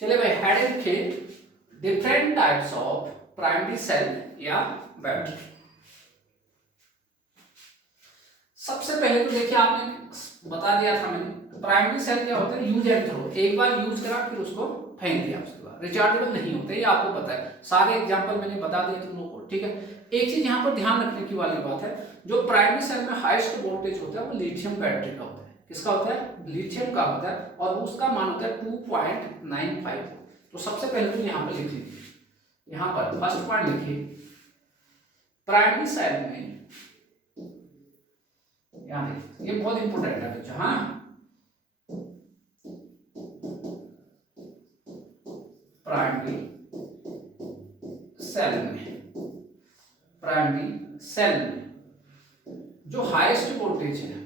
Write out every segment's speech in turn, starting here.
चलिए भाई, हेडिंग लिखिए different types of primary cell या बैटरी। सबसे पहले तो देखिए, आपने बता दिया था मैंने, प्राइमरी सेल क्या होता है, यूज एंड थ्रो, एक बार यूज करा फिर उसको फेंक दिया, उसके बाद रिचार्जेबल नहीं होते, ये आपको पता है, सारे एग्जांपल मैंने बता दिए तुम लोगों को, ठीक है। एक चीज यहाँ पर ध्यान रखने की वाली बात है, जो प्राइमरी सेल में हाईएस्ट वोल्टेज होता है वो लिथियम बैटरी का होता है। किसका होता है? लिथियम का होता है, और उसका मान होता है 2.95। तो सबसे पहले तो यहाँ पर लिख लीजिए, यहाँ पर फर्स्ट पॉइंट लिखिए, प्राइमरी सेल में, यहाँ देखिए ये बहुत इंपॉर्टेंट है बच्चा, हाँ, प्राइमरी सेल में, प्राइमरी सेल में जो हाईएस्ट वोल्टेज है,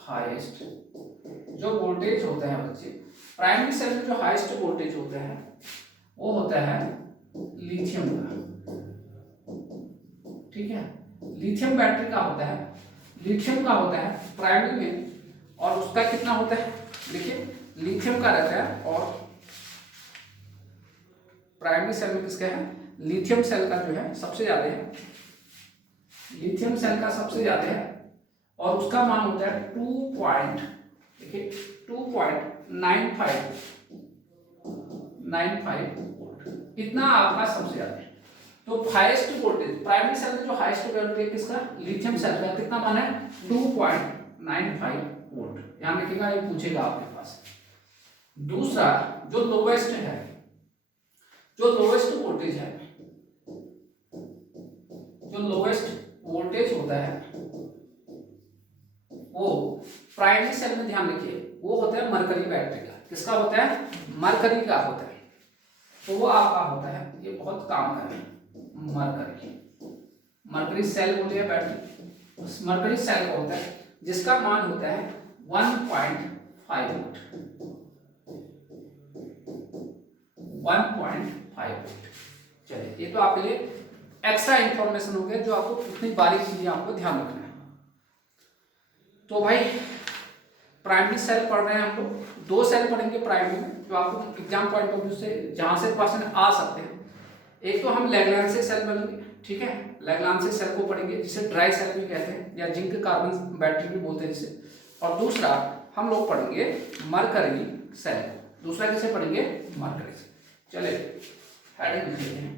हाईएस्ट जो वोल्टेज होता है बच्चे, प्राइमरी सेल में जो हाईएस्ट वोल्टेज होता है वो होता है लिथियम का, ठीक है। लिथियम बैटरी का होता है, लिथियम का होता है प्राइमरी में, और उसका कितना होता है, देखिए लिथियम का रहता है, और प्राइमरी सेल में किसका है, लिथियम सेल का जो है सबसे ज्यादा है, लिथियम सेल का सबसे ज्यादा है, और उसका मान होता है 2. देखिए 2.95 वोल्ट, इतना आपका सबसे ज्यादा है। तो हाईएस्ट वोल्टेज प्राइमरी सेल में जो हाईएस्ट वोल्टेज किसका, लिथियम सेल का, कितना मान है 2.95 वोल्ट, ध्यान रखिएगा, ये पूछेगा आपके पास। दूसरा जो लोवेस्ट है, जो लोवेस्ट वोल्टेज है, जो लोवेस्ट वोल्टेज होता है वो प्राइमरी सेल में, ध्यान रखिए, वो होता है मरकरी बैटरी का। किसका होता है? मरकरी का होता है। तो वो आपका होता है, ये बहुत काम का है, मरकरी, मरकरी सेल बोलते हैं बैटरी, उस मरकरी सेल का होता है जिसका मान होता है 1.5 वोल्ट, 1.5 वोल्ट। चलिए, ये तो आपके लिए एक्स्ट्रा इंफॉर्मेशन हो गया, जो आपको इतनी बारीक चीजें आपको ध्यान रखना है। तो भाई प्राइमरी सेल पढ़ रहे हैं हम लोग, 2 सेल पढ़ेंगे प्राइमरी में, जो आपको एग्जाम पॉइंट ऑफ व्यू से जहां से क्वेश्चन आ सकते हैं। एक तो हम लैग्रांजे सेल पढ़ेंगे, ठीक है, लैग्रांजे सेल को पढ़ेंगे, जिसे ड्राई सेल भी कहते हैं, या जिंक कार्बन बैटरी भी बोलते हैं जिसे। और दूसरा हम लोग पढ़ेंगे मरकरी सेल, दूसरा किसे पढ़ेंगे, मरकरी सेल। चले हेडिंग लिखते हैं,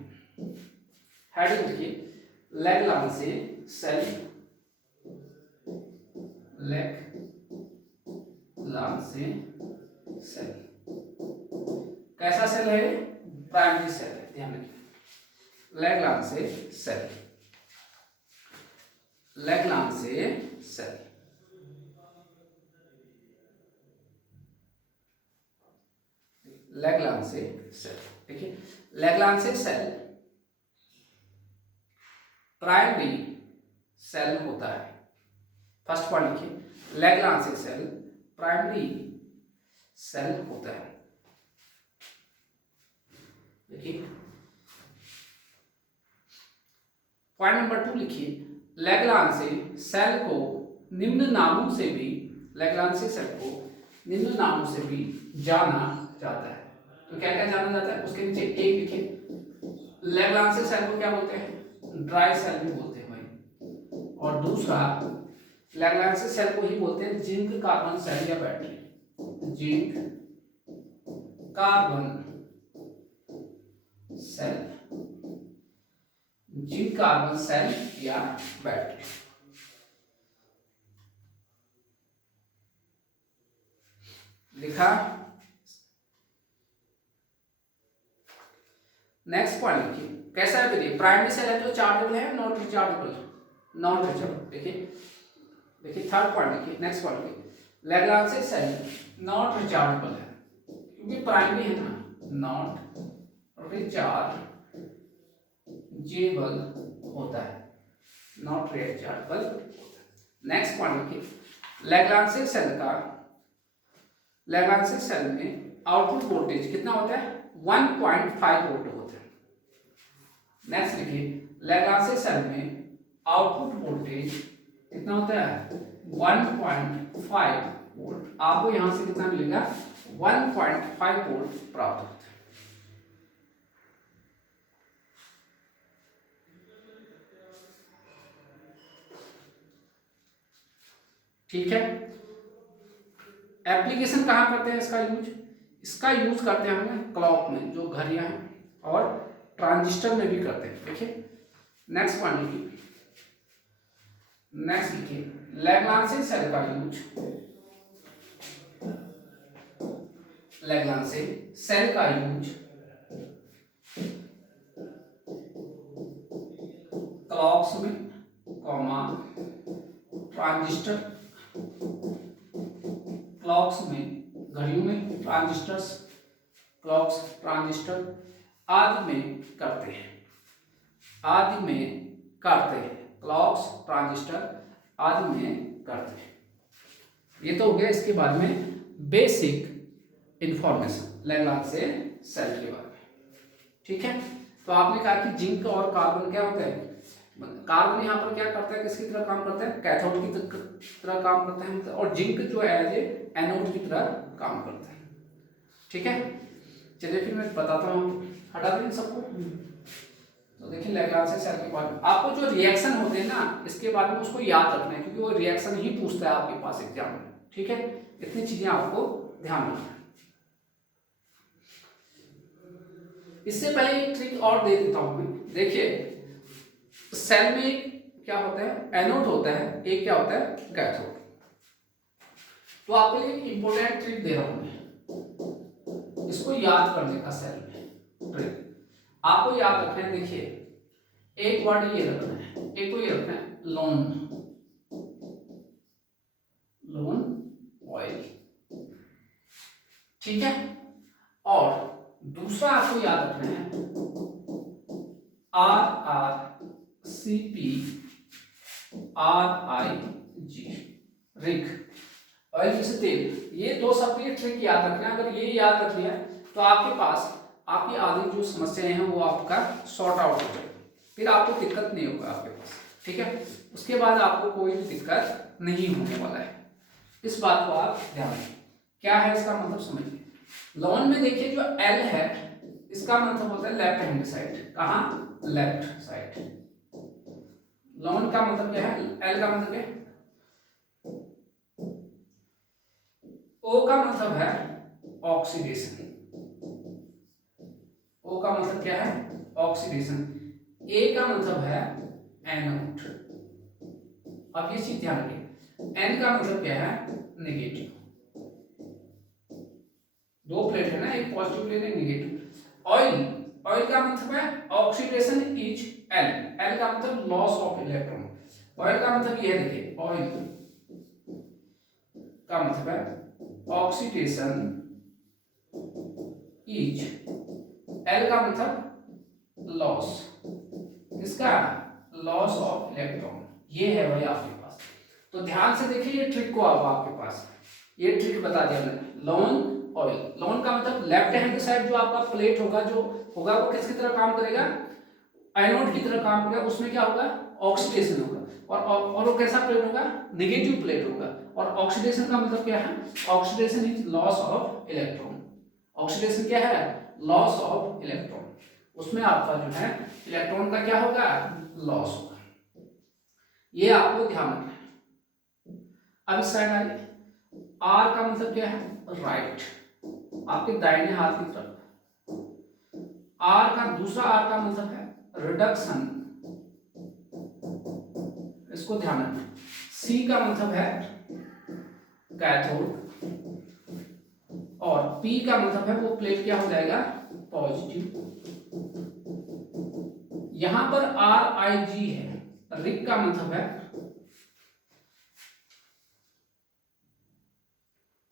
हेडिंग लिखिए लैग्रांजे सेल, लैग्रांजे सेल कैसा सेल है, प्राइमरी सेल है, ध्यान रखिए, लैग्रांजे सेल, लैग्रांजे सेल, लैग्रांजे सेल, देखिए लैग्रांजे सेल प्राइमरी सेल होता है। फर्स्ट पॉइंट लिखिए, लैग्रांजे सेल प्राइमरी सेल होता है। देखिए पॉइंट नंबर 2 लिखिए, लैग्रांजे सेल को निम्न नामों से भी, लैग्रांजे सेल को निम्न नामों से भी जाना जाता है। तो क्या क्या जाना जाता है, उसके नीचे एक लिखिए, लैग्रांजे सेल को क्या बोलते हैं, ड्राई सेल भी बोलते हैं भाई, और दूसरा लैग्रांजे सेल को ही बोलते हैं जिंक कार्बन सेल या battery, zinc carbon cell, zinc carbon cell या बैटरी। लिखा। नेक्स्ट पॉइंट लिखिए, कैसा है देखिए, प्राइमरी सेल है तो चार्जेबल है, नॉट रिचार्जेबल, नॉट रिचार्जेबल। देखिए देखिए थर्ड पॉइंट लिखिए, नेक्स्ट पॉइंट लिखिए, लैग्रांजे सेल नॉट रिचार्जेबल है, क्योंकि प्राइमरी है ना, नॉट रिचार्जेबल होता है, नॉट रिचार्जेबल होता है। नेक्स्ट पॉइंट लिखिए, लैग्रांजे सेल का, लैग्रांजे सेल में आउटपुट वोल्टेज कितना होता है, 1.5 वोल्ट होता है। नेक्स्ट लिखिए, लैग्रांजे सेल में आउटपुट वोल्टेज कितना होता है, 1.5 वोल्ट, आपको यहां से कितना मिलेगा 1.5 वोल्ट प्राप्त होता है। ठीक है, एप्लीकेशन कहाँ करते हैं इसका यूज? इसका यूज करते हैं हम क्लॉक में, जो घड़ियां हैं, और ट्रांजिस्टर में भी करते हैं। देखिए नेक्स्ट पॉइंट लिखिए, नेक्स्ट लिखिए लैग्रांज सेल का यूज, लैग्रांज सेल का यूज क्लॉक्स में, कॉमा ट्रांजिस्टर, क्लॉक्स में घड़ियों में, ट्रांजिस्टर्स, क्लॉक्स, ट्रांजिस्टर आदि में करते हैं, आदि में करते हैं, क्लॉक्स, ट्रांजिस्टर आदि में करते हैं। ये तो हो गया इसके बारे में बेसिक इंफॉर्मेशन लैग्रांज सेल के बारे में। ठीक है, तो आपने कहा कि जिंक और कार्बन क्या होता है, कार्बन यहाँ पर क्या करता है, किसकी तरह काम करता है, कैथोड की तरह काम करता है, और जिंक जो है एज एनोड की तरह काम करता है। ठीक है, चलिए फिर मैं बताता हूँ, हटा दें सबको। तो देखिए लैग्रांज सेल के बारे में आपको जो रिएक्शन होते हैं ना, इसके बारे में उसको याद रखना है, क्योंकि वो रिएक्शन ही पूछता है आपके पास एग्जाम में। ठीक है, इतनी चीजें आपको ध्यान रखना है। इससे पहले एक ट्रिक और दे देता हूं मैं। देखिए सेल में क्या होता है, एनोड होता है, एक क्या होता है, कैथोड। तो आपके लिए एक इंपॉर्टेंट ट्रिक दे रहा हूं मैं, इसको याद करने का सेल में ट्रिक आपको याद रखना है। देखिए एक वर्ड ये रखना है, एक को ये रखना है लोन, लोन ऑयल। ठीक है, और दूसरा आपको याद रखना है RRCP RIG, रिग, ऑयल जैसे तेल। ये दो शब्द ये ट्रिक याद रखना है। अगर ये याद रख लिया तो आपके पास आपकी आधी जो समस्याएं हैं वो आपका सॉर्ट आउट हो जाएगी, फिर आपको दिक्कत नहीं होगा आपके पास। ठीक है, उसके बाद आपको कोई भी दिक्कत नहीं होने वाला है, इस बात को आप ध्यान रखें। क्या है इसका मतलब समझिए। लॉन में देखिए जो एल है इसका मतलब होता है लेफ्ट हैंड साइड, कहाँ, लेफ्ट साइड। लॉन का मतलब क्या है, एल का मतलब क्या है, ओ का मतलब है ऑक्सीडेशन, ओ का मतलब क्या है, ऑक्सीडेशन। ए का मतलब है एनोड। अब ये चीज ध्यान रखिए, एन का मतलब क्या है, नेगेटिव। दो प्लेट है ना, एक पॉजिटिव प्लेट एक नेगेटिव। ऑयल, ऑयल का मतलब है ऑक्सीडेशन इज एल, एल का मतलब लॉस ऑफ इलेक्ट्रॉन। ऑयल का मतलब ये है, देखिए ऑयल का मतलब है ऑक्सीडेशन इज, एल का मतलब लॉस, किसका, लॉस ऑफ इलेक्ट्रॉन। ये है भाई आपके पास। तो ध्यान से देखिए ये ट्रिक को, अब आपके पास ये ट्रिक बता दिया मैंने। लॉन ऑयल, लॉन का मतलब लेफ्ट हैंड साइड जो आपका प्लेट होगा, जो होगा वो किसकी तरह काम करेगा, एनोड की तरह काम करेगा। उसमें क्या होगा, ऑक्सीडेशन होगा। और वो कैसा प्लेट होगा, नेगेटिव प्लेट होगा। और ऑक्सीडेशन का मतलब क्या है, oxidation is loss of electron. Oxidation क्या है, लॉस ऑफ इलेक्ट्रॉन। उसमें आपका जो है इलेक्ट्रॉन का क्या होगा, लॉस होगा। ये आपको ध्यान रखना है। अब इस साइड आइए, आर का मतलब क्या है, राइट, आपके दाहिने हाथ की तरफ। आर का दूसरा आर का मतलब है रिडक्शन, इसको ध्यान रखना। सी का मतलब है कैथोड, और पी का मतलब है वो प्लेट क्या हो जाएगा, पॉजिटिव। यहां पर आर आई जी है, रिग का मतलब है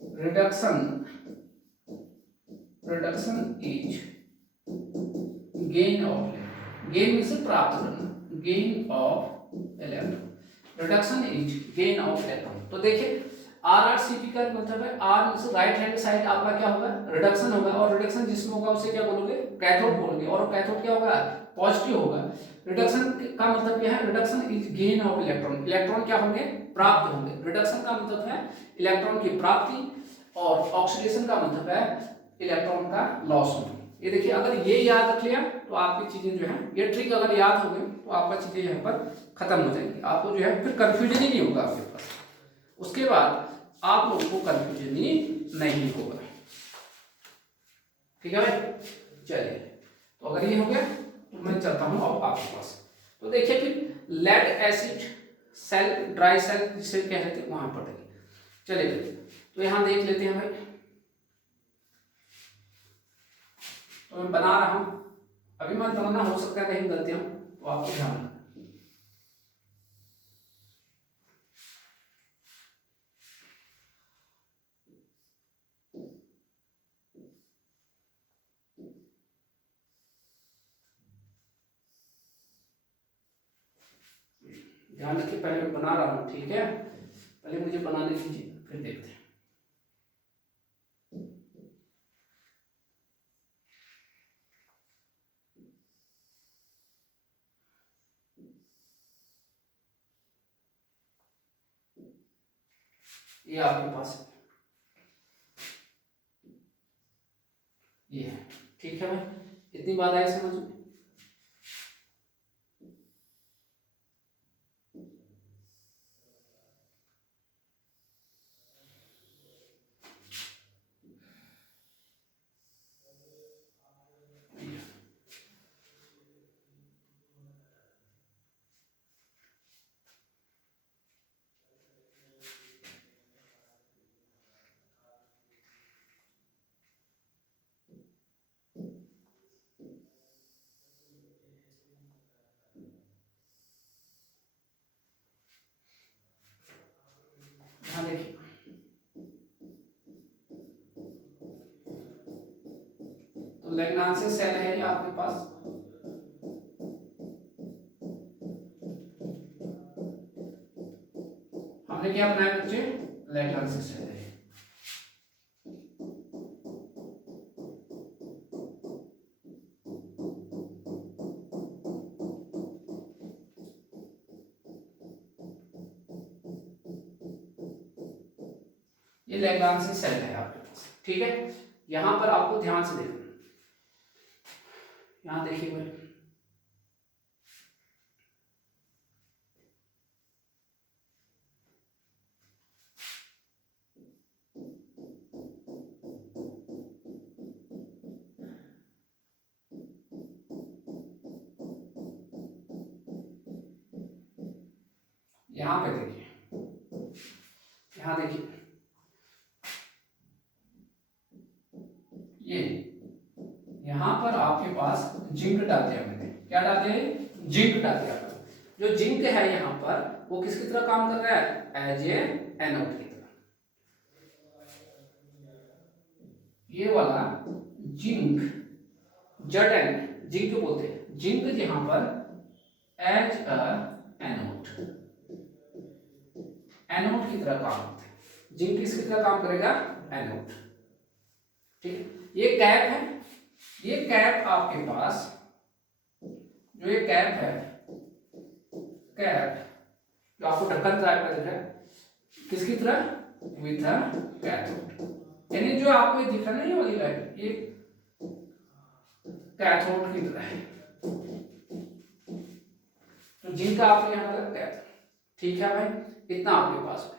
reduction, reduction is gain of, gain means प्राप्त करना, gain of electron. Reduction is gain of electron. तो देखिए RRCP का मतलब है, R means right hand side आपका क्या होगा, रिडक्शन होगा। और रिडक्शन जिसमें होगा उसे क्या बोलोगे, कैथोड बोलोगे। और कैथोड क्या होगा, पॉजिटिव होगा। रिडक्शन का मतलब क्या है, reduction is gain of electron, electron क्या होंगे, प्राप्त होंगे। रिडक्शन का मतलब है इलेक्ट्रॉन की प्राप्ति, और ऑक्सीडेशन का मतलब है इलेक्ट्रॉन का लॉस होना। ये देखिए, अगर ये याद रख लिया तो आपकी चीजें जो है, ये ट्रिक अगर याद हो गई तो आपका चीजें यहाँ पर खत्म हो जाएंगी, आपको जो है फिर कंफ्यूजन ही नहीं होगा आपके पास, उसके बाद आप लोगों को कंफ्यूजन ही नहीं होगा। ठीक है भाई, चलिए, तो अगर ये हो गया तो मैं चलता हूँ अब आपके पास। तो देखिए फिर lead acid cell, dry cell जिसे कह रहे थे, वहां पर चलिए, तो यहाँ देख लेते हैं भाई। तो मैं बना रहा हूं, अभी मैं बनाना, हो सकता है कहीं गलती हो तो आपको ध्यान रखना। ध्यान रखिए, पहले मैं बना रहा हूं, ठीक है, पहले मुझे बनाने दीजिए फिर देखते हैं। ये आपके पास ये है, ठीक है भाई, इतनी बात आई समझ में। हाँ देखिए, तो लैग्रांज सेल है ये आपके पास, हमने क्या बनाया बच्चे, लैग्रांज सेल है। ये लैग्रांज सेल है आपके पास, ठीक है। यहां पर आपको ध्यान से देखना, यहां देखिए भाई, यहां पे देखिए, यहां देखिए, ये यहां पर आपके पास जिंक डाल दिया मैंने, क्या डाल दिया, जिंक डाल दिया। जो जिंक है यहाँ पर वो किसकी तरह काम कर रहा है, एज ए एनोड की तरह। ये वाला जिंक, जड एन जिंक बोलते हैं, जिंक यहाँ पर एज अ एनोड, एनोड की तरह काम करते हैं। जिंक किसकी तरह काम करेगा, एनोड, ठीक है। ये कैप है, ये कैप आपके पास, जो ये कैप है, कैप जो आपको ढक्कन टाइप का दिख रहा है, किसकी तरह, विथ अ कैथोड, यानी जो आपको ये दिख रहा है ना, ये वाली लाइन, ये कैथोड की तरह है। तो जिनका आपको यहां पर कैथोड, ठीक है भाई, इतना आपके पास है।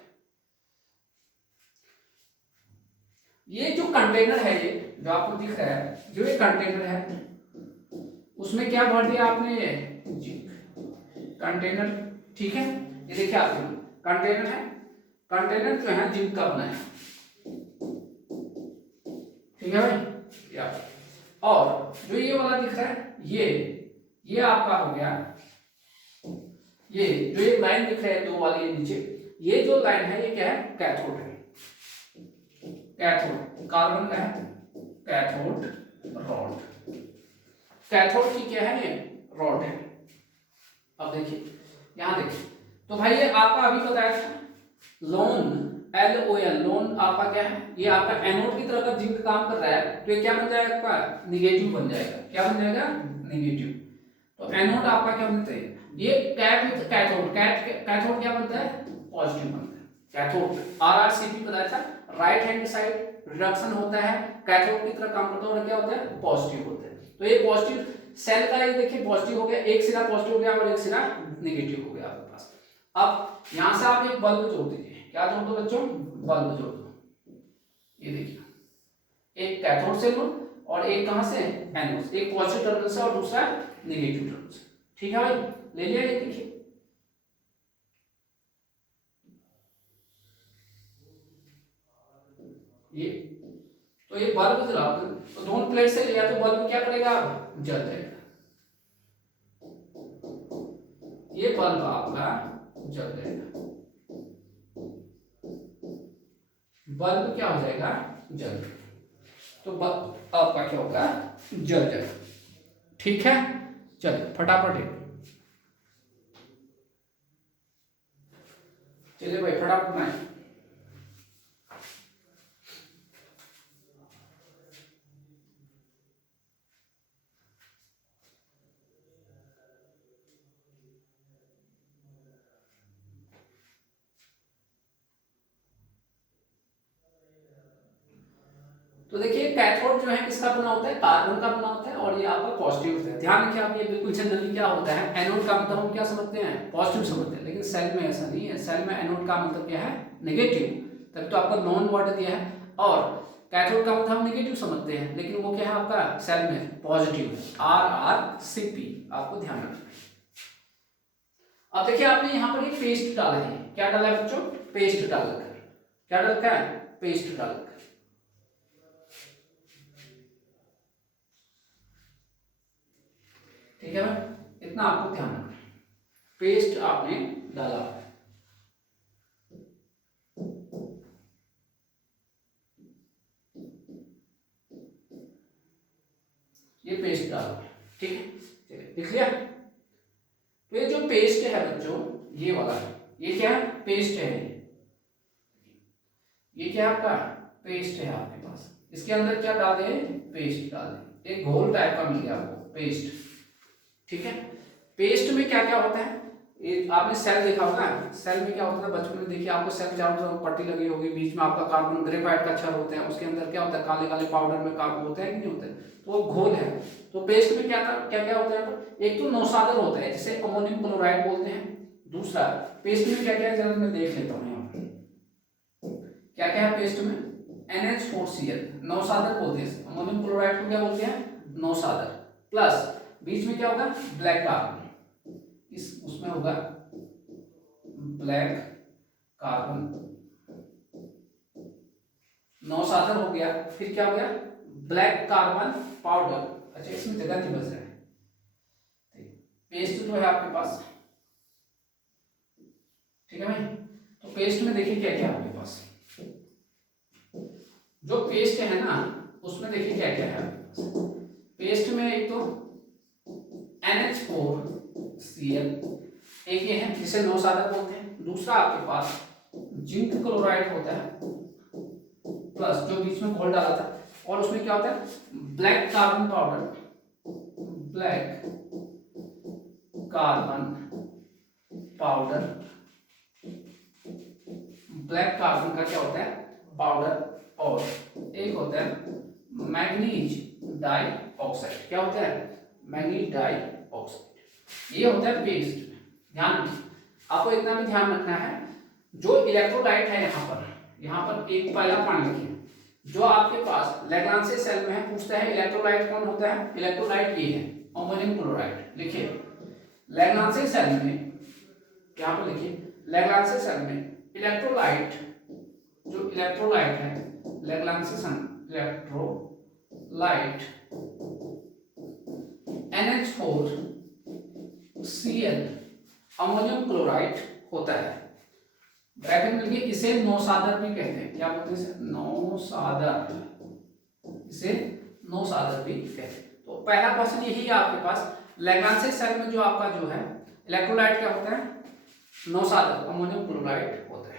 ये जो कंटेनर है, ये जो आपको दिख रहा है, जो ये कंटेनर है, उसमें क्या भर दिया आपने, जिंक कंटेनर, ठीक है। ये देखिए आपके कंटेनर है, कंटेनर जो है जिंक का बना है, ठीक है भाई, या और जो ये वाला दिख रहा है, ये आपका हो गया, ये जो एक लाइन दिख रहा है दो वाली नीचे, ये जो लाइन है ये क्या है, कैथोड है, कैथोड कार्बन का है, कैथोड रॉड, कैथोड की क्या है, ये रॉड है। अब देखिए, यहां देखिए, तो भाई ये आपका अभी बताया था लोन, LON, लोन आपका क्या है, ये आपका एनोड की तरह का जिंक काम कर रहा है, तो ये क्या बन जाएगा आपका, निगेटिव बन जाएगा, क्या बन जाएगा, निगेटिव। तो एनोड आपका क्या बनता है, ये कैथ कैथोड, कैथोड क्या बनता है, पॉजिटिव बनता है। कैथोड RrCp पदार्थ था, राइट हैंड साइड रिडक्शन होता है, कैथोड की तरह काम करता है और क्या होता है, पॉजिटिव होता है। तो ये पॉजिटिव सेल का ये देखिए पॉजिटिव हो गया, एक सिरा पॉजिटिव हो गया और एक सिरा नेगेटिव हो गया आपके पास। अब यहां से आप एक बल्ब जोड़ दीजिए, क्या जोड़ दो बच्चों, बल्ब जोड़ दो। ये देखिए एक कैथोड से लो और एक कहां से, एनोड से, एक पॉजिटिव टर्मिनल से और दूसरा नेगेटिव टर्मिनल से। ठीक है भाई, ले लिया। ये देखिए ये, तो ये बल्ब जलाओ तो दोनों प्लेट से लिया तो बल्ब क्या करेगा, जल जाएगा। ये बल्ब आपका जल जाएगा, बल्ब क्या हो जाएगा, जल, तो बल्ब आपका क्या होगा, जल जाएगा। ठीक है, चलिए फटाफट चलिए भाई फटाफट बनाए। तो देखिए कैथोड जो है किसका बना होता है, कार्बन का बना होता है और ये आपका पॉजिटिव होता है। ध्यान रखिए आप, ये बिल्कुल जनरली क्या होता है, एनोड का मतलब हम क्या समझते हैं, पॉजिटिव समझते हैं, लेकिन सेल में ऐसा नहीं है। सेल में एनोड का मतलब क्या है, नेगेटिव, तब तो आपका नॉन वर्ड दिया है। और कैथोड का मतलब हम नेगेटिव समझते हैं, लेकिन वो क्या है आपका सेल में पॉजिटिव है, RrCp, आपको ध्यान रखना है। अब देखिए आपने यहाँ पर एक पेस्ट डाला है, क्या डाला है बच्चों, पेस्ट डाल रखा है, क्या डाल रखा है, पेस्ट डाल रखा है। ठीक है भाई, इतना आपको ध्यान रखना है, पेस्ट आपने डाला, ये पेस्ट डाला, ठीक है, चलिए लिख लिया। तो ये जो पेस्ट है बच्चों, ये वाला है, ये क्या है, पेस्ट है, ये क्या है आपका, पेस्ट है आपके पास, इसके अंदर क्या डाल दे, पेस्ट डाल दे, एक घोल टाइप का मिल गया आपको, पेस्ट। ठीक है, पेस्ट में क्या क्या होता है, ये आपने सेल देखा होगा, सेल में क्या होता है बचपन में देखिए आपको, सेल चारों तरफ पट्टी लगी होगी, बीच में आपका कार्बन ग्रेफाइट का छड़ होता है, उसके अंदर क्या होता है, काले काले पाउडर में कार्बन होता है कि नहीं होता है, तो वो घोल है। तो पेस्ट में क्या क्या क्या होता है, एक तो नौसादर होता है जिसे अमोनियम क्लोराइड बोलते हैं। दूसरा पेस्ट में क्या क्या है, जरा मैं देख लेता हूँ यहाँ पर क्या क्या है पेस्ट में, NH4Cl, नौसादर बोलते हैं, अमोनियम क्लोराइड को क्या बोलते हैं, नौसादर, प्लस बीच में क्या होगा, ब्लैक कार्बन, इस उसमें होगा ब्लैक कार्बन, नौसादर हो गया, फिर क्या हो गया, ब्लैक कार्बन पाउडर। अच्छा इसमें जगह नहीं बच रहा है, पेस्ट जो है आपके पास, ठीक है भाई। तो पेस्ट में देखिए क्या क्या है आपके पास, जो पेस्ट है ना उसमें देखिए क्या क्या है आपके पास, पेस्ट में एक तो NH4Cl, एक ये है जिसे नौसादर बोलते हैं, दूसरा आपके पास जिंक क्लोराइड होता है, प्लस जो बीच में घोल डाला था, और उसमें क्या होता है, black carbon powder, black carbon powder, black carbon का क्या होता है, पाउडर, और एक होता है मैग्नीज डाई ऑक्साइड, क्या होता है, मैग्नीज डाई ऑक्साइड, ये होता है पेस्ट। ध्यान रखिए, आपको इतना भी ध्यान रखना है, जो इलेक्ट्रोलाइट है यहाँ पर एक पहला पॉइंट लिखिए, जो आपके पास लैग्रांजे सेल में है, पूछता है इलेक्ट्रोलाइट कौन होता है, इलेक्ट्रोलाइट ये है अमोनियम क्लोराइड। लिखिए लैग्रांजे सेल में, यहाँ पर लिखिए लैग्रांजे सेल में इलेक्ट्रोलाइट, जो इलेक्ट्रोलाइट है लैग्रांजे इलेक्ट्रोलाइट NH4Cl अमोनियम क्लोराइड होता है, ब्रैकेट में लिखिए इसे नौसादर भी कहते हैं, क्या बोलते हैं इसे, नौसादर, इसे नौसादर भी कहते हैं। तो पहला क्वेश्चन यही है आपके पास, लैग्रांजे सेल में जो आपका जो है इलेक्ट्रोलाइट क्या होता है, नौसादर अमोनियम क्लोराइड होता है।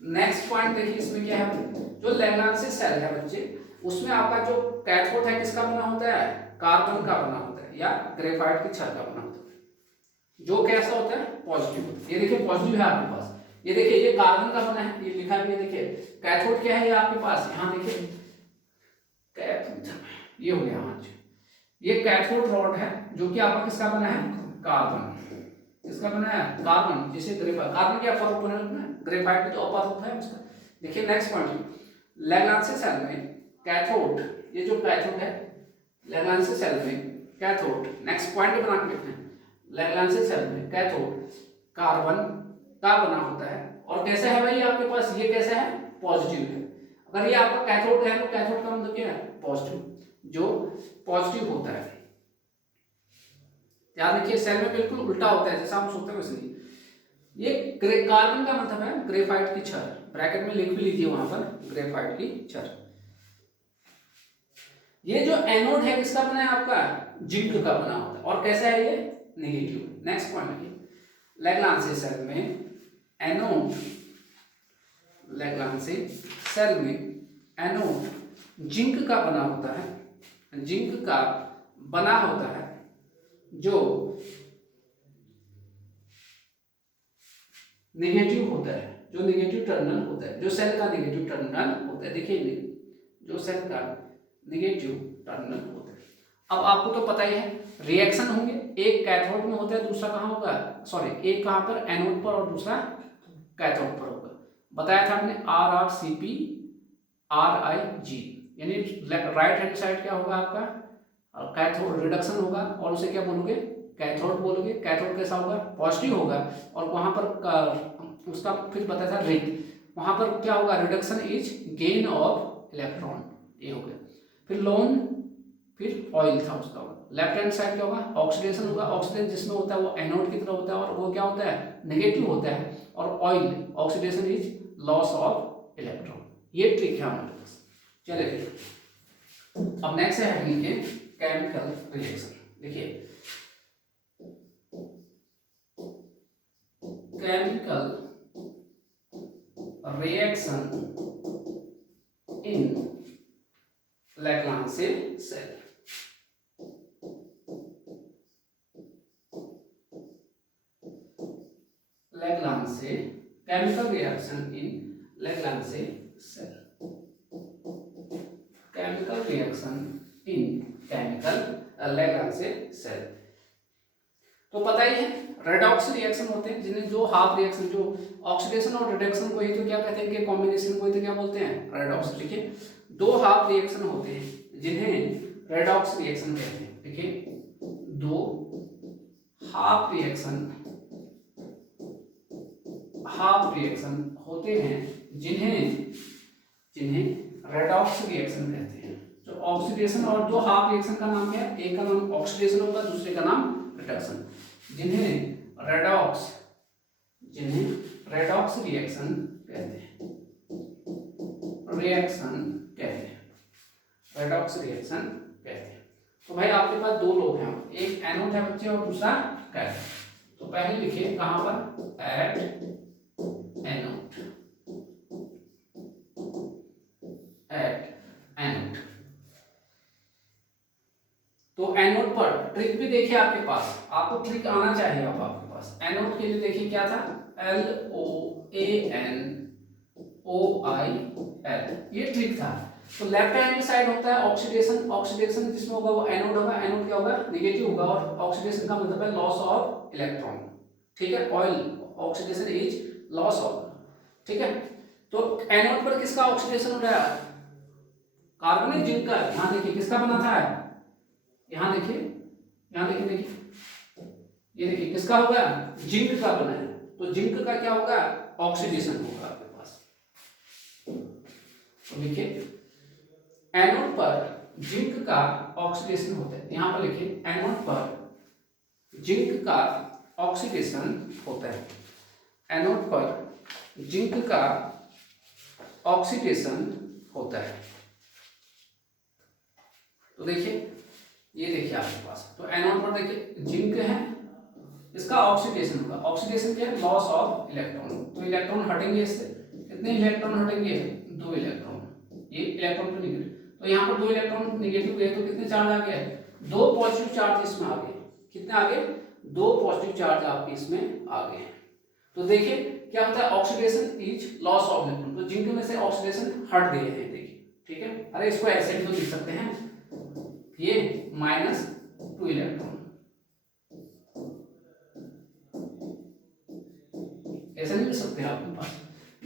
नेक्स्ट पॉइंट देखिए इसमें क्या है, जो लैग्रांजे सेल है बच्चे, उसमें आपका जो कैथोड है किसका बना होता है, कार्बन का बना होता है, है या ग्रेफाइट की छड़ का बना होता है, जो कैसा होता है पॉजिटिव होता है। ये देखिए पॉजिटिव है आपके पास, ये देखिए ये कार्बन का बना है, ये लिखा भी है देखिए। कैथोड क्या है ये आपके पास, यहाँ देखिए कैथोड, ये हो गया आज, ये कैथोड रॉड है जो कि आपका किसका बना है, कार्बन। किसका बना है, कार्बन, जिसे ग्रेफाइट, कार्बन क्या अपर ओपोनेंट में, ग्रेफाइट भी तो अपर होता है उसका। देखिए नेक्स्ट पॉइंट, लैग्रांज सेल में कैथोड, ये जो कैथोड है लैग्रांज सेल में कैथोड, नेक्स्ट पॉइंट बना के लिखना है, लैग्रांज सेल में कैथोड कार्बन का बना होता है। और कैसा है भाई आपके पास, ये कैसा है, पॉजिटिव है। अगर ये आपका कैथोड है तो कैथोड का मतलब क्या है, पॉजिटिव, जो पॉजिटिव होता है। याद रखिए सेल में बिल्कुल उल्टा होता है, जैसा हम सोचते हैं वैसे नहीं। ये कार्बन का मतलब है ग्रेफाइट की छड़, ब्रैकेट में लिख भी लीजिए वहां पर, ग्रेफाइट की छड़। ये जो एनोड है किसका बना है आपका, जिंक का बना होता है। और कैसा है ये, नेगेटिव। नेक्स्ट पॉइंट देखिए, लैग्रांज सेल में एनोड, लैग्रांज सेल में एनोड जिंक का बना होता है, जिंक का बना होता है, जो नेगेटिव होता है, जो नेगेटिव टर्मिनल होता है, जो सेल का नेगेटिव टर्मिनल होता है। देखिए जो सेल का नेगेटिव टर्मिनल होता है। अब आपको तो पता ही है रिएक्शन होंगे, एक कैथोड में होता है, दूसरा कहाँ होगा, सॉरी एक कहाँ पर, एनोड पर, और दूसरा कैथोड पर होगा। बताया था हमने RrCp RiG, यानी राइट हैंड साइड क्या होगा आपका, कैथोड रिडक्शन होगा, और उसे क्या बोलोगे, कैथोड बोलोगे। कैथोड कैसा होगा, पॉजिटिव होगा। और वहां पर उसका फिर बताया था रिंग, वहां पर क्या होगा, reduction is gain of electron, ये हो गया। फिर लोन, फिर ऑयल था उसका, लेफ्ट हैंड साइड क्या होगा, ऑक्सीडेशन होगा। ऑक्सीडेशन जिसमें होता है वो एनोड की तरह होता है, और वो क्या होता है, नेगेटिव होता है। और oil, oxidation is loss of electron. ये ट्रिक है हमारे पास। चलिए अब नेक्स्ट है हेडिंग के केमिकल रिएक्शन। देखिए chemical reaction in Lagrange cell. Lagrange से chemical reaction in Lagrange cell, chemical reaction in chemical Lagrange cell. तो पता ही है रेडॉक्स रिएक्शन होते हैं, जिन्हें जो हाफ रिएक्शन, जो ऑक्सीडेशन और रिडक्शन को ही तो क्या कहते हैं, कि कॉम्बिनेशन को ही तो क्या बोलते हैं, रेडॉक्स। देखिए दो हाफ रिएक्शन होते हैं जिन्हें रेडॉक्स रिएक्शन कहते हैं। देखिए दो हाफ रिएक्शन होते हैं जिन्हें रेडॉक्स रिएक्शन कहते हैं। जो ऑक्सीडेशन और दो हाफ रिएक्शन का नाम क्या है, एक का नाम ऑक्सीडेशन होगा, दूसरे का नाम रिडक्शन। जिन्हें रेडॉक्स रिएक्शन कहते हैं, रेडॉक्स रिएक्शन कहते हैं। तो भाई आपके पास दो लोग हैं, एक एनोड है बच्चे और दूसरा कैथोड। तो पहले लिखिए कहां पर, एट एनोड, तो एनोड पर ट्रिक भी देखिए आपके पास, आपको ट्रिक आना चाहिए। अब आपके पास एनोड के लिए देखिए क्या था, LOANOIL, ये ट्रिक था। तो लेफ्ट हैंड साइड होता है ऑक्सीडेशन, ऑक्सीडेशन जिसमें होगा वो एनोड होगा, एनोड क्या होगा, नेगेटिव होगा। और ऑक्सीडेशन का मतलब है लॉस ऑफ इलेक्ट्रॉन, ठीक है। Oil oxidation is loss of, ठीक है। तो एनोड पर किसका ऑक्सीडेशन हो रहा है, कार्बन जिंक का। यहाँ देखिए किसका बना था, यहाँ देखिए, ये देखिए किसका होगा, जिंक का बना है। तो जिंक का क्या होगा, ऑक्सीडेशन होगा आपके पास। तो देखिए एनोड पर जिंक का ऑक्सीडेशन होता है, यहां पर लिखिए एनोड पर जिंक का ऑक्सीडेशन होता है, एनोड पर जिंक का ऑक्सीडेशन होता है। तो देखिए ये देखिए आपके पास, तो एनोड पर देखिए जिंक है, इसका ऑक्सीडेशन होगा। ऑक्सीडेशन क्या है, लॉस ऑफ इलेक्ट्रॉन। तो इलेक्ट्रॉन हटेंगे इससे, कितने इलेक्ट्रॉन हटेंगे, 2 इलेक्ट्रॉन। ये इलेक्ट्रॉन तो निगेटिव, तो यहाँ पर 2 इलेक्ट्रॉन निगेटिव गए तो कितने चार्ज आ गए, दो पॉजिटिव चार्ज इसमें आ गए। कितने आ गए? दो पॉजिटिव चार्ज आपके इसमें आ गए। तो देखिए क्या होता है, oxidation is loss of electron, तो जिनके में से ऑक्सीडेशन हट गए हैं, देखिए ठीक है। अरे इसको ऐसे भी तो लिख सकते हैं, ये -2 इलेक्ट्रॉन, ऐसा नहीं लिख सकते आपके पास।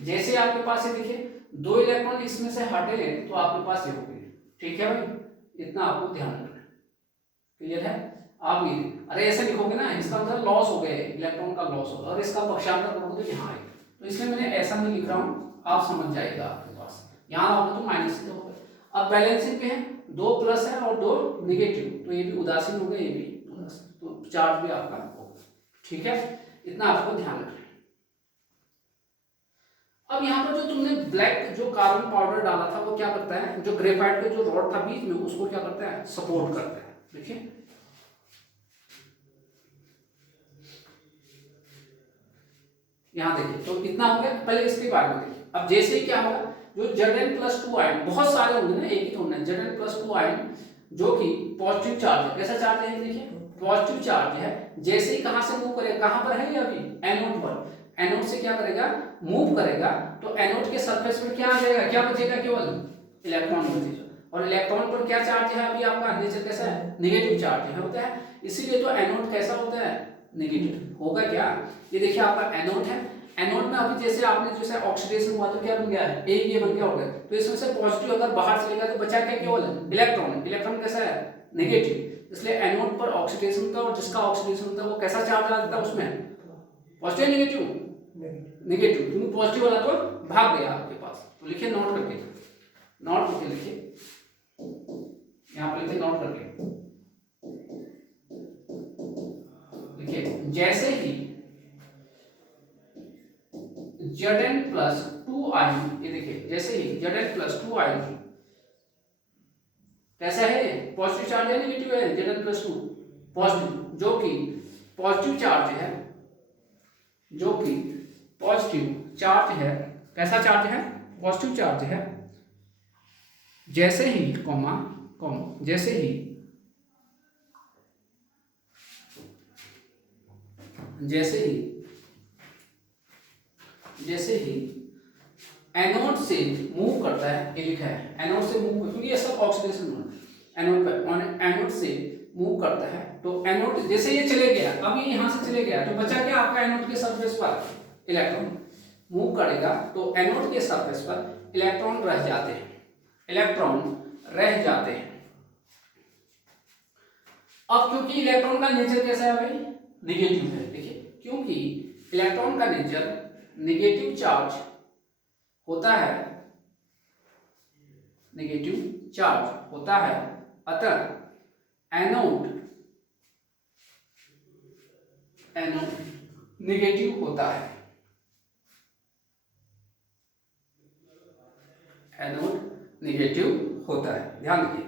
जैसे आपके पास ये देखिए 2 इलेक्ट्रॉन इसमें से हटे तो आपके पास ये हो गए। ठीक है भाई, इतना आपको ध्यान रखना है। क्लियर है? आप ये अरे ऐसे लिखोगे ना, इसका मतलब लॉस हो गए, इलेक्ट्रॉन का लॉस होगा, और इसका पक्षांतर करोगे तो यहाँ आएगा। तो इसलिए मैंने ऐसा नहीं लिख रहा हूँ, आप समझ जाएगा आपके पास। यहाँ आओगे तो माइनस से होगा। अब बैलेंसिंग पे है, 2 प्लस है और 2 निगेटिव, तो ये भी उदासीन हो गए, ये भी उदासीन, तो चार्ज भी आपका होगा। ठीक है, इतना आपको ध्यान रखना है। अब यहाँ पर जो तुमने ब्लैक जो कार्बन पाउडर डाला था वो क्या करता है, जो ग्रेफाइट का जो रॉड था बीच में उसको क्या करता है, सपोर्ट करता है। देखिए यहाँ देखिए, तो कितना हो गया, पहले इसके बारे में देखिए। अब जैसे ही क्या होगा, जो Zn+2 आयन, बहुत सारे होंगे ना, एक ही तो होना है, Zn+2 आयन जो कि पॉजिटिव चार्ज है। कैसा चार्ज है देखिए, पॉजिटिव चार्ज है। जैसे ही कहां से मूव करेगा, कहां पर है ये अभी, एनोड पर, एनोड से क्या करेगा, मूव करेगा, तो एनोड के सरफेस पर क्या आ जाएगा, क्या बचेगा, केवल इलेक्ट्रॉन बचेगा। और इलेक्ट्रॉन पर क्या चार्ज है अभी आपका, नेचर कैसा है, नेगेटिव चार्ज है, होता है। इसीलिए तो एनोड कैसा होता है, नेगेटिव होगा। क्या ये देखिए आपका एनोड है, एनोड में अभी जैसे आपने जैसे ऑक्सीडेशन हुआ तो क्या बन गया है, एक ये बन गया होगा। तो इसमें से पॉजिटिव अगर बाहर चलेगा तो बचा क्या, केवल इलेक्ट्रॉन। इलेक्ट्रॉन कैसा है, नेगेटिव। इसलिए एनोड पर ऑक्सीडेशन होता है, और जिसका ऑक्सीडेशन होता है वो कैसा चार्ज आता है उसमें, पॉजिटिव नेगेटिव, नेगेटिव, क्योंकि पॉजिटिव वाला तो भाग गया आपके पास। तो लिखिए नोट करके, नोट करके लिखिए, यहाँ पर लिखिए नोट करके लिखिए। जैसे ही Zn+2 आयन, ये देखिए जैसे ही Zn+2 आयन कैसा है, पॉजिटिव चार्ज है नेगेटिव है, Zn+2 पॉजिटिव, जो कि पॉजिटिव चार्ज है, जो कि पॉजिटिव चार्ज है। कैसा चार्ज है, पॉजिटिव चार्ज है। जैसे ही कॉमा कॉमा, जैसे ही एनोड से मूव करता है, ये लिखा है एनोड से मूव, क्योंकि ये सब ऑक्सीडेशन होना है एनोड पर, एनोड से मूव करता है। तो एनोड जैसे ये चले गया, अब ये यहाँ से चले गया, तो बचा क्या आपका, एनोड के सरफेस पर इलेक्ट्रॉन मूव करेगा, तो एनोड के सरफेस पर इलेक्ट्रॉन रह जाते हैं, इलेक्ट्रॉन रह जाते हैं। अब क्योंकि इलेक्ट्रॉन का नेचर कैसा है भाई, नेगेटिव है। देखिए क्योंकि इलेक्ट्रॉन का नेचर नेगेटिव चार्ज होता है, नेगेटिव चार्ज होता है, अतः एनोड नेगेटिव होता है, एनोड नेगेटिव होता है, ध्यान रखिए।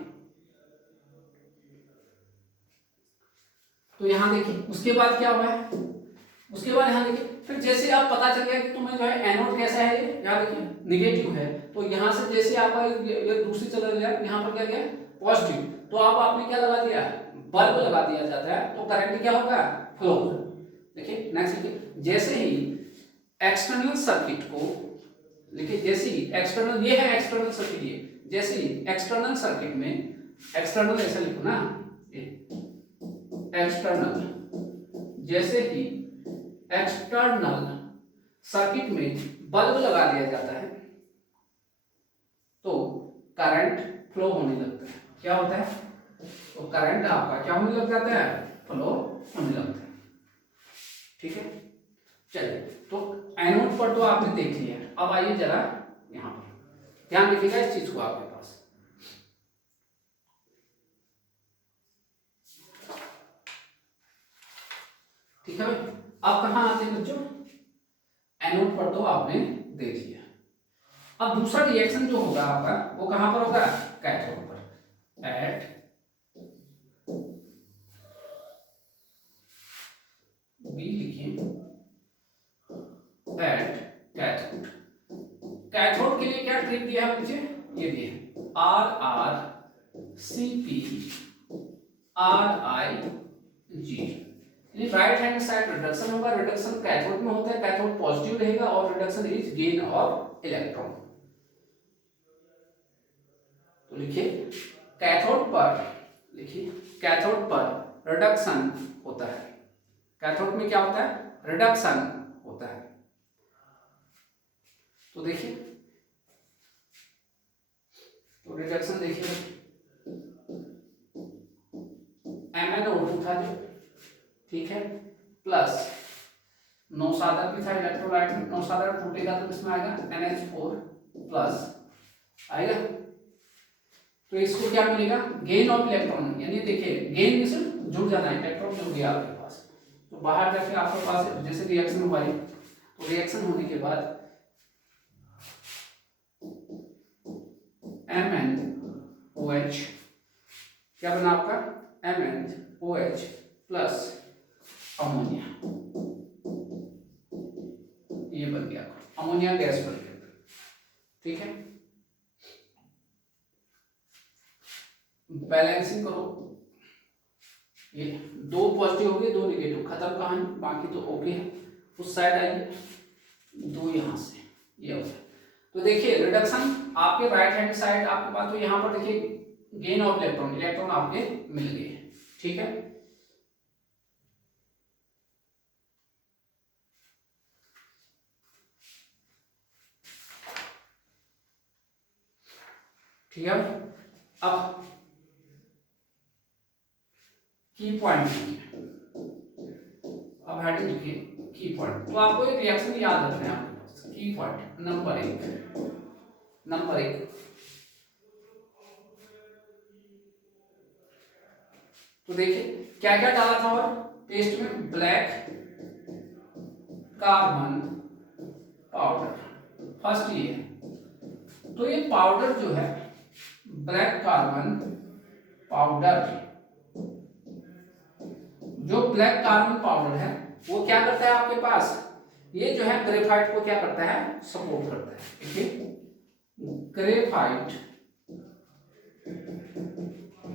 तो यहां देखिए उसके बाद क्या हुआ है, उसके बाद यहां देखिए, फिर जैसे आप पता चल गया कि तुम्हें जो है एनोड कैसा है, यहाँ देखिए नेगेटिव है, तो यहाँ से जैसे आपका ये दूसरी चला गया, यहाँ पर क्या गया, पॉजिटिव, तो आपने क्या लगा दिया, बल्ब लगा दिया जाता है, तो करंट क्या होगा, फ्लो। देखिए नेक्स्ट देखिए, जैसे ही एक्सटर्नल सर्किट को लिखिए, जैसे ही एक्सटर्नल, ये है एक्सटर्नल सर्किट, ये जैसे ही एक्सटर्नल सर्किट में, एक्सटर्नल ऐसा लिखो ना, एक्सटर्नल, जैसे ही एक्सटर्नल सर्किट में बल्ब लगा दिया जाता है तो करंट फ्लो होने लगता है। क्या होता है, तो करंट आपका क्या होने लग जाता है, फ्लो होने लगता है। ठीक है, चलिए, तो एनोड पर तो आपने देख लिया, अब आइए जरा यहां पर ध्यान रखिएगा इस चीज को आपके पास। ठीक है भाई, अब कहां आते हैं बच्चों, एनोड पर तो आपने देख लिया। अब दूसरा रिएक्शन जो होगा आपका वो कहां पर होगा, कैथोड पर, एट बी लिखिए, एट कैथोड। कैथोड के लिए क्या ट्रिक दिया है बच्चे, ये दिया RrCp RIG। Right hand side reduction होगा, रिडक्शन कैथोड में होता है, कैथोड पॉजिटिव रहेगा, और reduction is gain of electron. तो लिखिए कैथोड पर, लिखिए कैथोड पर रिडक्शन होता है। कैथोड में क्या होता है? रिडक्शन होता है। तो देखिए, तो रिडक्शन देखिए MnO2 था जो, ठीक है, प्लस नौसादर भी था इलेक्ट्रोलाइट में, नौसादर टूटेगा तो किसमें आएगा? NH4 प्लस आएगा। तो इसको क्या मिलेगा? गेन ऑफ इलेक्ट्रॉन, यानी देखिए गेन में से जुड़ जाना है, इलेक्ट्रॉन जुड़ गया आपके पास, तो बाहर जाके आपके पास जैसे रिएक्शन हुआ है, तो रिएक्शन होने के बाद MnOH क्या बना आपका? MnOH प्लस अमोनिया, ये बन गया अमोनिया गैस बन गया, ठीक है। बैलेंसिंग करो, ये दो पॉजिटिव हो गए, दो नेगेटिव, खत्म कहानी, बाकी तो ओके है। उस साइड आइए, दो यहां से ये हो गया। तो देखिए रिडक्शन आपके राइट हैंड साइड आपके पास, तो यहां पर देखिए गेन ऑफ इलेक्ट्रॉन, इलेक्ट्रॉन आपके मिल गए, ठीक है। ठीक है, अब की पॉइंट लिखिए, अब हेडिंग लिखिए की पॉइंट। तो आपको एक रिएक्शन याद रखना है आपके पास, की पॉइंट नंबर एक। तो देखिए क्या क्या डाला था, और पेस्ट में ब्लैक कार्बन पाउडर, फर्स्ट ये। तो ये पाउडर जो है ब्लैक कार्बन पाउडर, जो ब्लैक कार्बन पाउडर है वो क्या करता है आपके पास, ये जो है ग्रेफाइट को क्या करता है? सपोर्ट करता है, ठीक है। ग्रेफाइट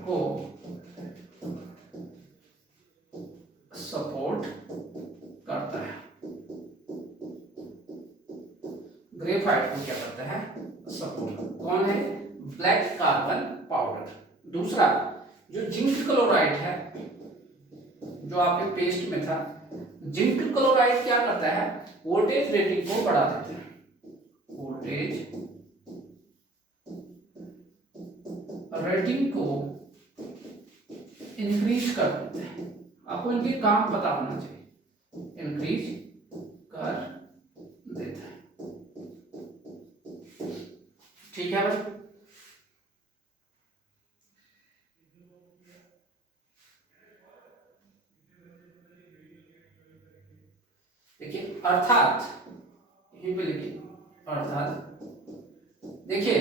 को सपोर्ट करता है, ग्रेफाइट को क्या करता है? सपोर्ट। कौन है? Black carbon powder. दूसरा जो जिंक क्लोराइड है, जो आपके पेस्ट में था, जिंक क्लोराइड क्या करता है? वोल्टेज रेटिंग को बढ़ा देता है, वोल्टेज रेटिंग को इंक्रीज कर देते हैं। आपको इनके काम पता होना चाहिए, इंक्रीज कर देता है, ठीक है भाई। देखिए अर्थात, यहीं पे लिखिए अर्थात, देखिए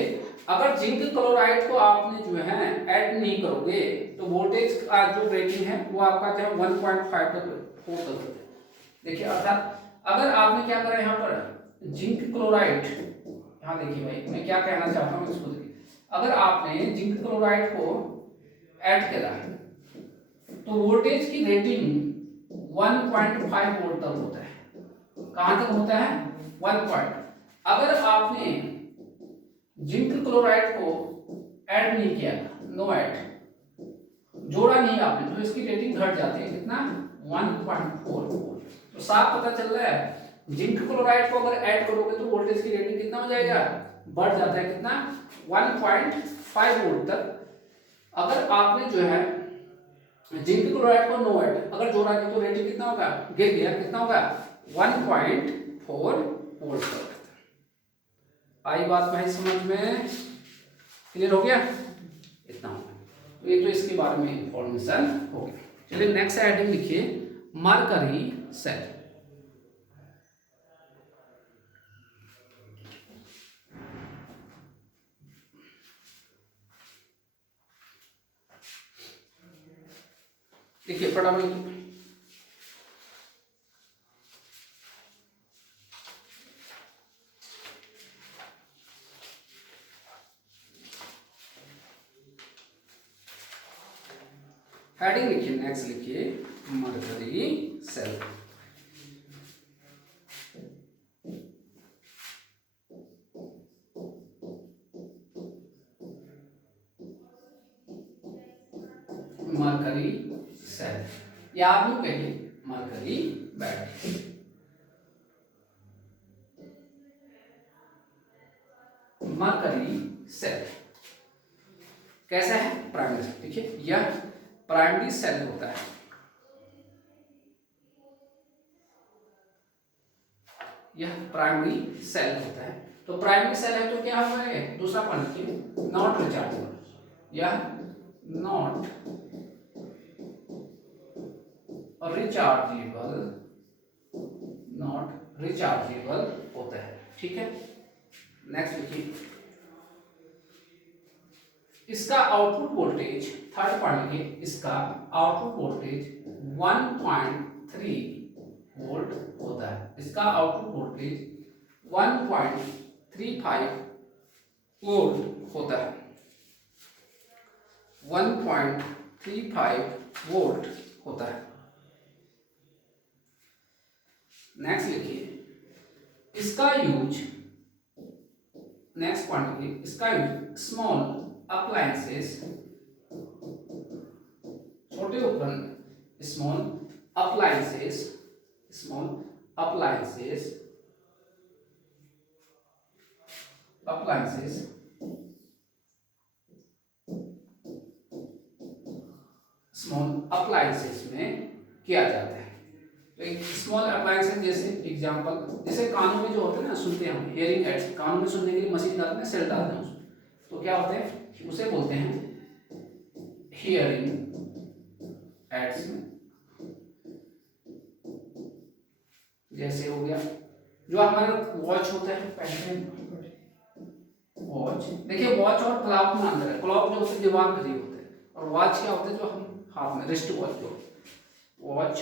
अगर जिंक क्लोराइड को आपने जो है ऐड नहीं करोगे तो वोल्टेज का जो रेटिंग है वो आपका जो है 1.5 तक हो सकता है। देखिए अर्थात अगर आपने क्या करा यहाँ पर जिंक क्लोराइड, यहाँ देखिए भाई मैं क्या कहना चाहता हूँ इसको देखिए, अगर आपने जिंक क्लोराइड को ऐड करा तो वोल्टेज की रेटिंग 1.5 वोल्ट तक होता है। कहां तक होता है? 1 पॉइंट। अगर आपने जिंक क्लोराइड को ऐड नहीं किया, नो ऐड, जोड़ा नहीं आपने, तो इसकी रेटिंग घट जाती है, कितना? 1.44। तो साफ पता चल रहा है जिंक क्लोराइड को अगर ऐड करोगे तो वोल्टेज की रेटिंग कितना हो जाएगा? बढ़ जाता है, कितना? 1.5 वोल्ट तक। अगर आपने जो है जिंक क्लोराइड को नो ऐड अगर जोड़ा नहीं तो रेटिंग कितना होगा? गिर गया, कितना होगा? 1.4 वोल्ट तक। आई बात भाई समझ में? क्लियर हो गया? इतना हो गया। तो ये तो इसके बारे में इंफॉर्मेशन हो गया। चलिए नेक्स्ट हेडिंग लिखिए मरकरी सेल। देखिए फटाफट हेडिंग लिखिए, नेक्स्ट लिखिए मरकरी सेल। मरकरी सेल या आप लोग कहिए मरकरी बैटरी। मरकरी सेल कैसा है? Primary cell. देखिए यह प्राइमरी सेल होता है। यह प्राइमरी सेल होता है। तो प्राइमरी सेल है तो क्या होगा? दूसरा पॉइंट लिखिए, नॉट रिचार्जेबल। यह नॉट रिचार्जेबल, नॉट रिचार्जेबल होता है। ठीक है, नेक्स्ट लिखिए, इसका आउटपुट वोल्टेज, थर्ड पॉइंट लिखिए, इसका आउटपुट वोल्टेज 1.3 वोल्ट होता है। इसका आउटपुट वोल्टेज 1.35 वोल्ट होता है। 1.35 वोल्ट होता है। नेक्स्ट लिखिए, इसका यूज, नेक्स्ट पॉइंट लिखिए, इसका यूज स्मॉल अप्लायंसेस, छोटे उपकरण, small appliances, small appliances, appliances small appliances में किया जाता है। तो एक स्मॉल अप्लायंसेस जैसे एग्जांपल, जैसे कानों में जो होते हैं ना, सुनते हैं हम, हियरिंग एड्स, कानों में सुनने के लिए मशीन डालते हैं, सेल डालते हैं उसमें, तो क्या होते हैं, उसे बोलते हैं हियरिंग एड्स। जैसे हो गया जो हमारा वॉच होता है, पहले वॉच, देखिए वॉच और क्लॉक में अंतर है। क्लॉक जो होते हैं दीवार पर होते हैं, और वॉच क्या होता है जो हम हाथ में, रिस्ट वॉच जो वॉच।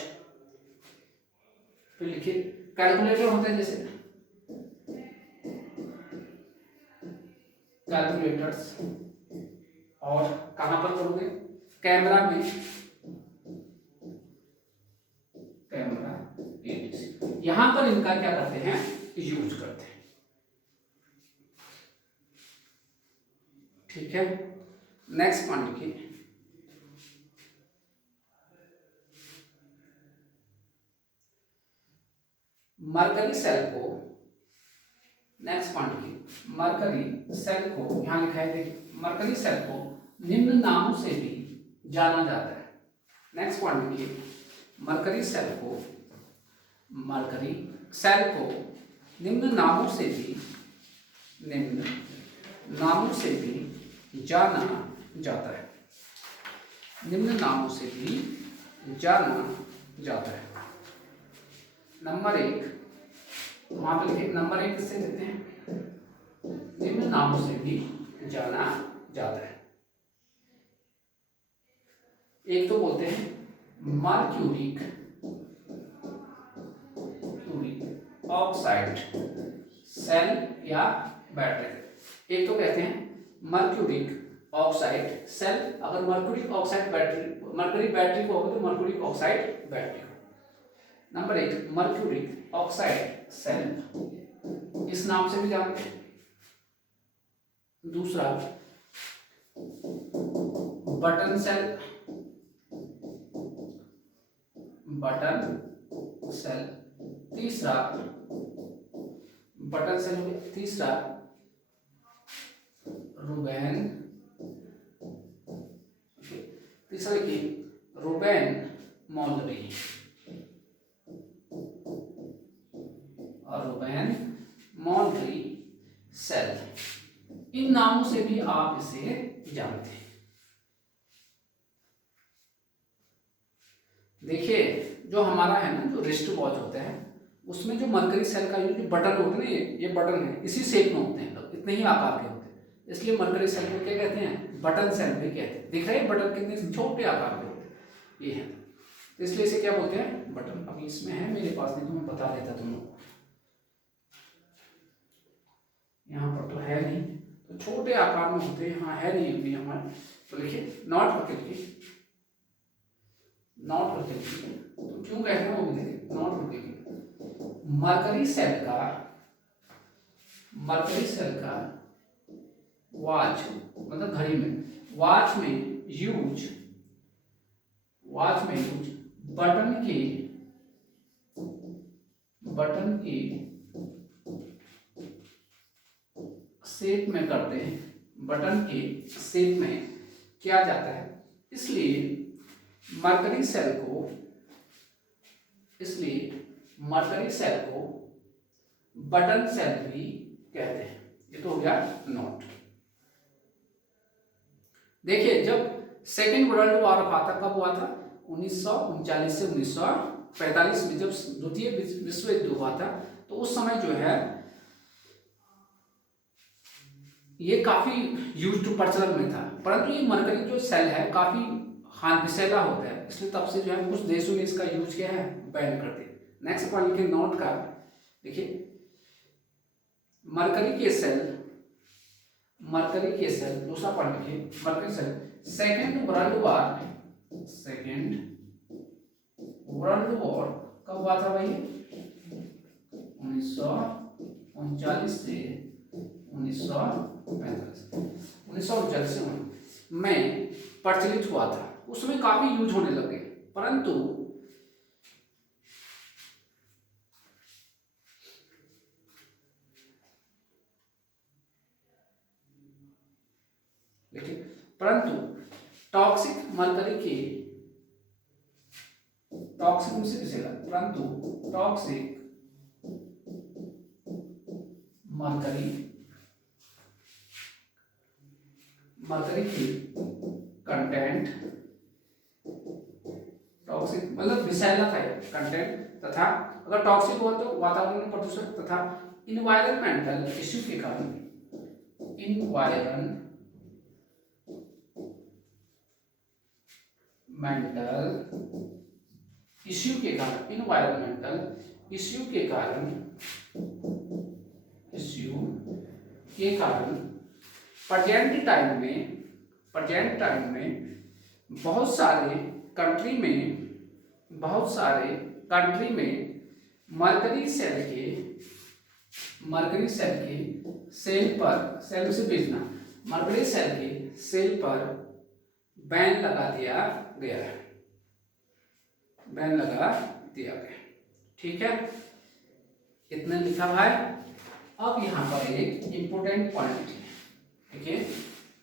फिर लिखिए कैलकुलेटर होते हैं, जैसे कैलकुलेटर्स, और कहां पर करोगे? कैमरा में, कैमरा यहां पर इनका क्या करते हैं, यूज करते हैं। ठीक है, नेक्स्ट पॉइंट लिखिए, मरकरी सेल को, नेक्स्ट पॉइंट लिखिए, मरकरी सेल को, यहां लिखा है देखिए, मरकरी सेल को निम्न नामों से भी जाना जाता है। नेक्स्ट पॉइंट लिखिए, मरकरी सेल को, मरकरी सेल को निम्न नामों से भी, निम्न नामों से भी जाना जाता है। निम्न नामों से भी जाना जाता है। नंबर एक, वहां पे लिखे नंबर एक किससे देते हैं? निम्न नामों से भी जाना जाता है। एक तो बोलते हैं मर्क्यूरिक ऑक्साइड सेल या बैटरी। एक तो कहते हैं मर्क्यूरिक ऑक्साइड सेल, अगर mercuric oxide battery, mercury battery को होगा तो मर्क्यूरिक ऑक्साइड बैटरी हो। नंबर एक मर्क्यूरिक ऑक्साइड सेल, इस नाम से भी जानते हैं। दूसरा बटन सेल, बटन सेल। तीसरा बटन सेल हो गया। तीसरा रूबेन, तीसरा देखिए रूबेन मॉलरी, और रूबेन मॉलरी सेल, इन नामों से भी आप इसे जानते हैं। देखिए जो हमारा है ना, जो रिस्ट वॉच होता है, उसमें जो मरकरी सेल का जो बटन होते हैं ना, ये बटन है, इसी शेप में होते हैं, इतने ही आकार के होते हैं, इसलिए मरकरी सेल को क्या कहते हैं? बटन सेल भी कहते हैं। दिख रहे हैं बटन कितने छोटे आकार के होते हैं, ये है, तो इसलिए इसे क्या बोलते हैं? बटन। अभी इसमें है मेरे पास, नहीं तो मैं बता देता तुम लोग, यहाँ पर तो है नहीं, तो छोटे आकार में होते हैं, यहाँ है नहीं अभी हमारे, तो लिखिए नॉट करके लिखिए नॉट करके लिखिए, तो क्यों कहते हैं वो भी देखिए, नॉट करके लिखिए। मरकरी सेल का वॉच मतलब घड़ी में, वॉच में यूज बटन के शेप में करते हैं, बटन के शेप में किया जाता है, इसलिए मरकरी सेल को बटन सेल भी कहते हैं। ये तो हो गया नोट। देखिए जब सेकेंड वर्ल्ड वॉर हुआ था, कब हुआ था? 1939 से 1945 में, जब द्वितीय विश्व युद्ध हुआ था, तो उस समय जो है ये काफी यूज्ड प्रचलन में था, परंतु ये मरकरी जो सेल है काफी विषैला होता है, इसलिए तब से जो है कुछ देशों ने इसका यूज किया है, बैन कर दिया। नेक्स्ट पॉइंट लिखिए नोट का, देखिए मरकरी के सेल, दूसरा पॉइंट लिखिए mercury cell second world war कब हुआ था भाई? 1939 से 1939 में प्रचलित हुआ था, उसमें काफी यूज होने लगे, परंतु टॉक्सिक मरकरी की कंटेंट, टॉक्सिक मतलब विषैला था कंटेंट, तथा अगर टॉक्सिक हुआ तो वातावरण में प्रदूषण तथा इन्वायरमेंटल इश्यू के कारण, इन्वायरमेंटल इश्यू के कारण प्रेजेंट टाइम में बहुत सारे कंट्री में मरकरी सेल के सेल पर बैन लगा दिया गया। ठीक है, इतना लिखा भाई। अब यहाँ पर एक इंपोर्टेंट पॉइंट, देखिए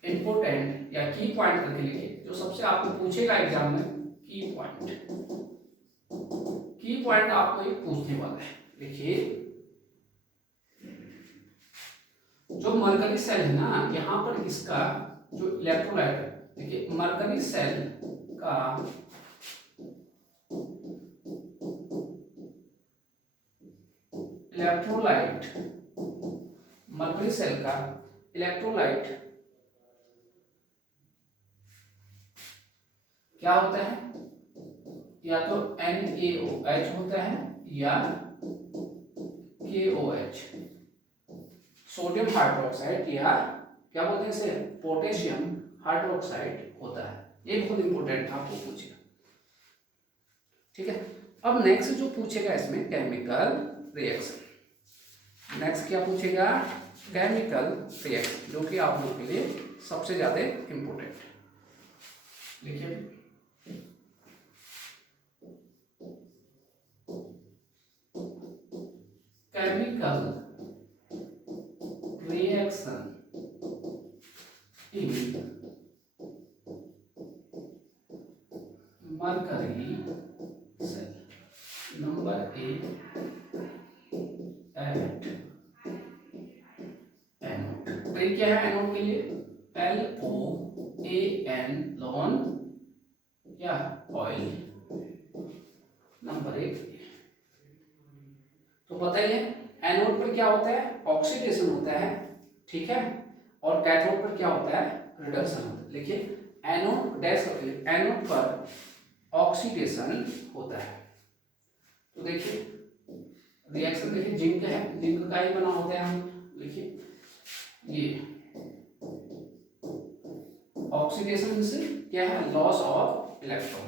इंपोर्टेंट या की पॉइंट करके लिखिए, जो सबसे आपको पूछेगा एग्जाम में, की पॉइंट आपको एक पूछने वाला है। देखिए जो मरकरी सेल है ना, यहाँ पर इसका जो इलेक्ट्रोलाइट है, देखिए मरकरी सेल का इलेक्ट्रोलाइट क्या होता है? या तो NaOH होता है या KOH, सोडियम हाइड्रोक्साइड, या क्या बोलते हैं इसे, पोटेशियम हाइड्रोक्साइड होता है। ये बहुत इंपॉर्टेंट था, आपको पूछेगा। ठीक है, अब नेक्स्ट जो पूछेगा इसमें केमिकल रिएक्शन, नेक्स्ट क्या पूछेगा? केमिकल रिएक्शन, जो कि आप लोगों के लिए सबसे ज्यादा इंपॉर्टेंट है। देखिए chemical reaction in mercury cell, number A at anode. तो ये क्या है एनोड के लिए? LOAN, लोन या ऑयल, नंबर 1। तो बताइए एनोड पर क्या होता है? ऑक्सीडेशन होता है, ठीक है, और कैथोड पर क्या होता है? रिडक्शन होता है। लिखिए एनोड पर ऑक्सीडेशन होता है। तो देखिए रिएक्शन, देखिए जिंक है, जिंक का ही बना होता है। हम लिखिए ये ऑक्सीडेशन से क्या है? Loss of electron.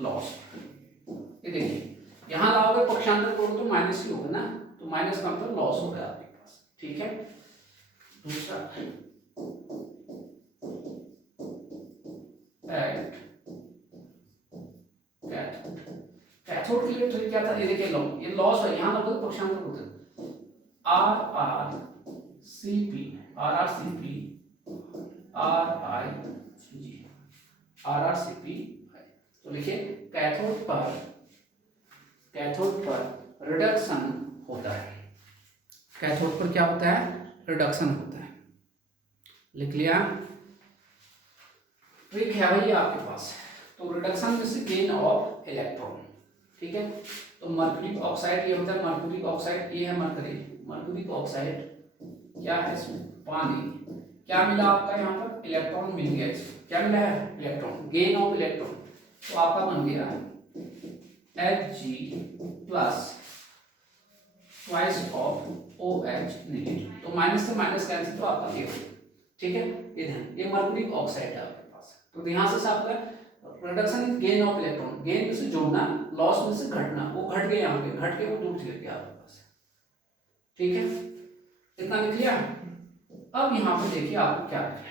लॉस। ये देखिए यहाँ लाओगे पक्षांतर करो तो माइनस ही होगा ना, तो माइनस का मतलब लॉस हो गया आपके पास। ठीक है, दूसरा एट कैथोड के लिए ट्रिक क्या था, ये देखिए ये लॉस है, यहाँ लगभग पक्षांतर होते हैं RRCP RRCP। तो लिखिए कैथोड पर रिडक्शन होता है, कैथोड पर क्या होता है, रिडक्शन होता है। लिख लिया, ट्रिक है भाई आपके पास। तो रिडक्शन में से गेन ऑफ इलेक्ट्रॉन। ठीक है, तो मर्क्यूरिक ऑक्साइड ये होता है, मर्क्यूरिक ऑक्साइड ये है मर्क्यूरिक ऑक्साइड क्या है, इसमें पानी, क्या मिला आपका यहाँ पर, इलेक्ट्रॉन मिल गया इसमें, क्या मिला है, इलेक्ट्रॉन, गेन ऑफ इलेक्ट्रॉन। तो आपका बन गया Hg plus twice of OH negative, तो माइनस से माइनस कैंसिल, तो आपका ये हो। ठीक है, ये मर्क्यूरिक ऑक्साइड है आपके पास। तो यहाँ से आपका reduction in gain of electron, gain में से जोड़ना, लॉस में से घटना, वो घट गए यहाँ पे, घट के वो दूर चले गया आपके पास। ठीक है, इतना लिख लिया। अब यहाँ पे देखिए आपको क्या लिखना है,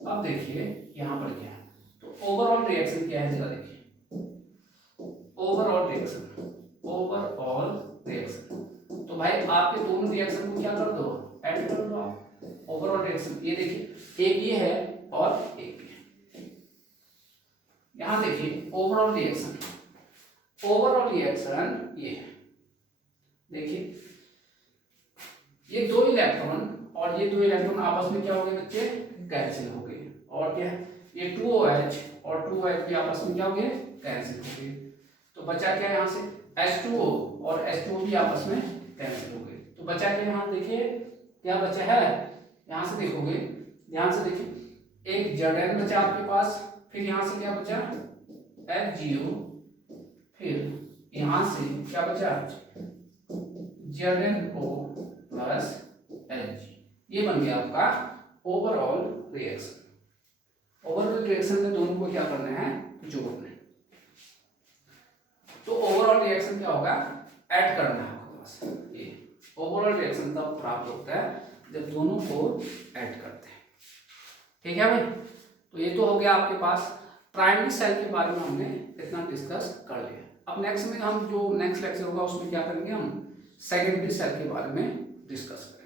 अब देखिए यहाँ पर क्या है, तो ओवरऑल रिएक्शन क्या है जरा देखिए, ओवरऑल रिएक्शन। तो भाई आपके दोनों रिएक्शन को क्या कर दो, ऐड कर दो आप, ओवरऑल रिएक्शन। ये देखिए एक ये है और एक ये है। यहां देखिए ओवरऑल रिएक्शन ये है, देखिए ये दो इलेक्ट्रॉन और ये दो इलेक्ट्रॉन आपस में क्या हो गए बच्चे, कैंसिल हो गए। और क्या है, ये 2OH और 2OH भी आपस में क्या हो गए, कैंसिल हो गए। तो बचा क्या यहाँ से, H2O और H2O भी आपस में कैंसिल हो गए। तो बचा क्या यहाँ देखिए, क्या बचा है, यहाँ से देखोगे, ध्यान से देखिए, एक Zn बचा आपके पास, फिर यहाँ से क्या बचा, HgO, फिर यहाँ से क्या बचा, ZnO प्लस Hg। ये बन गया आपका ओवरऑल रिएक्शन। ओवरऑल रिएक्शन में दोनों को क्या करना है, जोड़ना है। तो ओवरऑल रिएक्शन क्या होगा, ऐड करना है आपके पास। ये ओवरऑल रिएक्शन तब प्राप्त होता है जब दोनों को ऐड करते हैं। ठीक है भाई, तो ये तो हो गया आपके पास प्राइमरी सेल के बारे में हमने इतना डिस्कस कर लिया। अब नेक्स्ट में हम जो नेक्स्ट लेक्चर होगा उसमें क्या करेंगे, हम सेकेंडरी सेल के बारे में डिस्कस करेंगे।